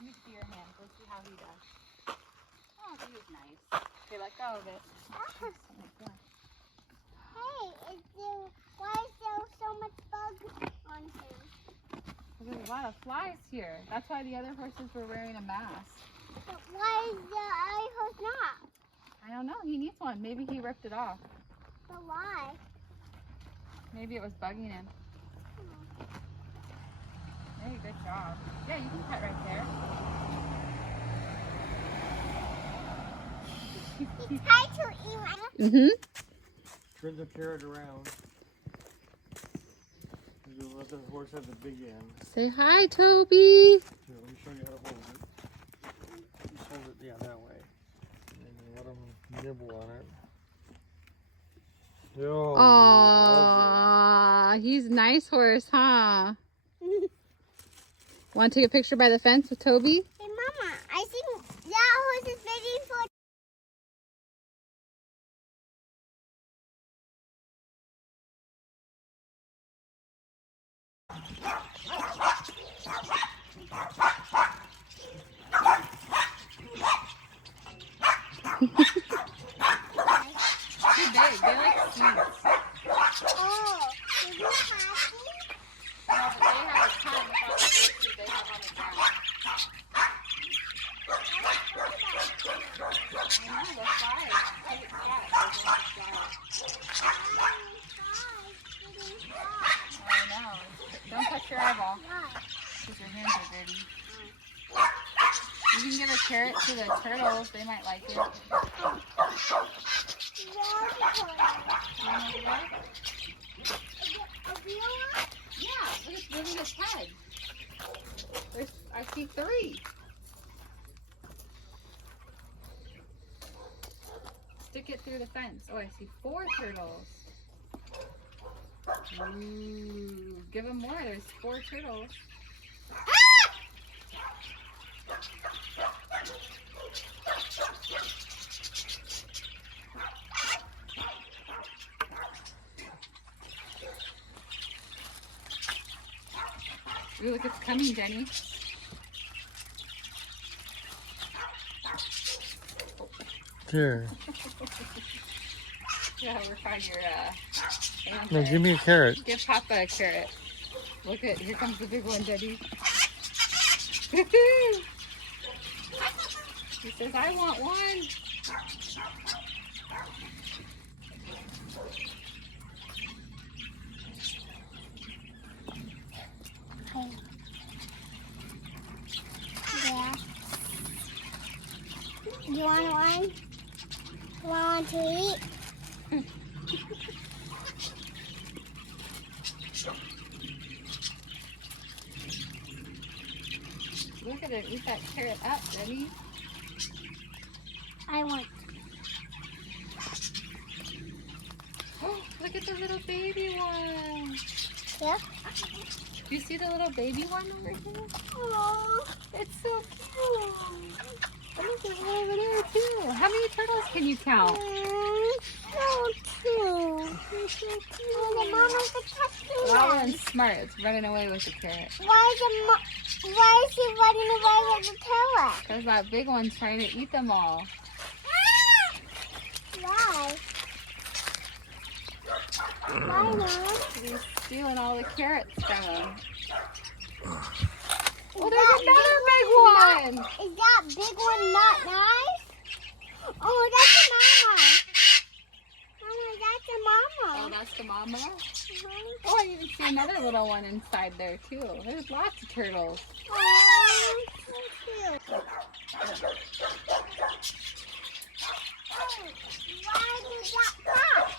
Let me see your hand. Let's see how he does. Oh, he was nice. Okay, let go of it. Hey, why is there so much bugs on him? There's a lot of flies here. That's why the other horses were wearing a mask. But why is the other horse not? I don't know. He needs one. Maybe he ripped it off. But why? Maybe it was bugging him. Hey, good job. Yeah, you can cut right there. He's tied to eat. Mm-hmm. Turn the carrot around. You let the horse have the big end. Say hi, Toby. Here, let me show you how to hold it. Just hold it, yeah, that way. And then let him nibble on it. Yo, Aww, he's a nice horse, huh? Want to take a picture by the fence with Toby? Hey, Mama, I think that horse is waiting for. Too big. They like seeds. Oh, is he happy? No, but they have a ton of all the horses they have on the ground. I know, the flies. Hate flies. I know. Don't touch your eyeball because your hands are dirty. You can give a carrot to the turtles. They might like it. You want to do that? Yeah, look at moving his head. I see 3. Stick it through the fence. Oh, I see 4 turtles. Ooh, give him more. There's 4 turtles. Ooh, look, it's coming, Jenny. here. Yeah, work on your hand No, there. give me a carrot. Give Papa a carrot. Look at, here comes the big one, Debbie. He says, I want one. Yeah. You want one? You want one to eat? Look at it. Eat that carrot up, Debbie. I want. Oh, look at the little baby one. Yeah. Do you see the little baby one over here? Oh, It's so cute. And look, there's one over there too. How many turtles can you count? so cute. Oh, the mama's protecting That them. one's smart. It's running away with the carrot. Why is he running away with the carrot? Because that big one's trying to eat them all. Why? Why not? He's stealing all the carrots from him. Oh, Is there's that another big one. Is that big one not nice? Oh, that's a mama. Mama, Oh, that's the mama? that's a mama. Oh, I even see another little one inside there too. There's lots of turtles. Oh, so cute. Why did that pop?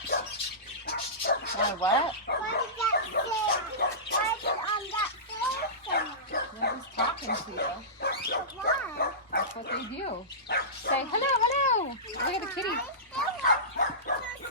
Oh, what? Why did that say? Why did that say? They're just talking to you. Why? That's what they do. Say, hello,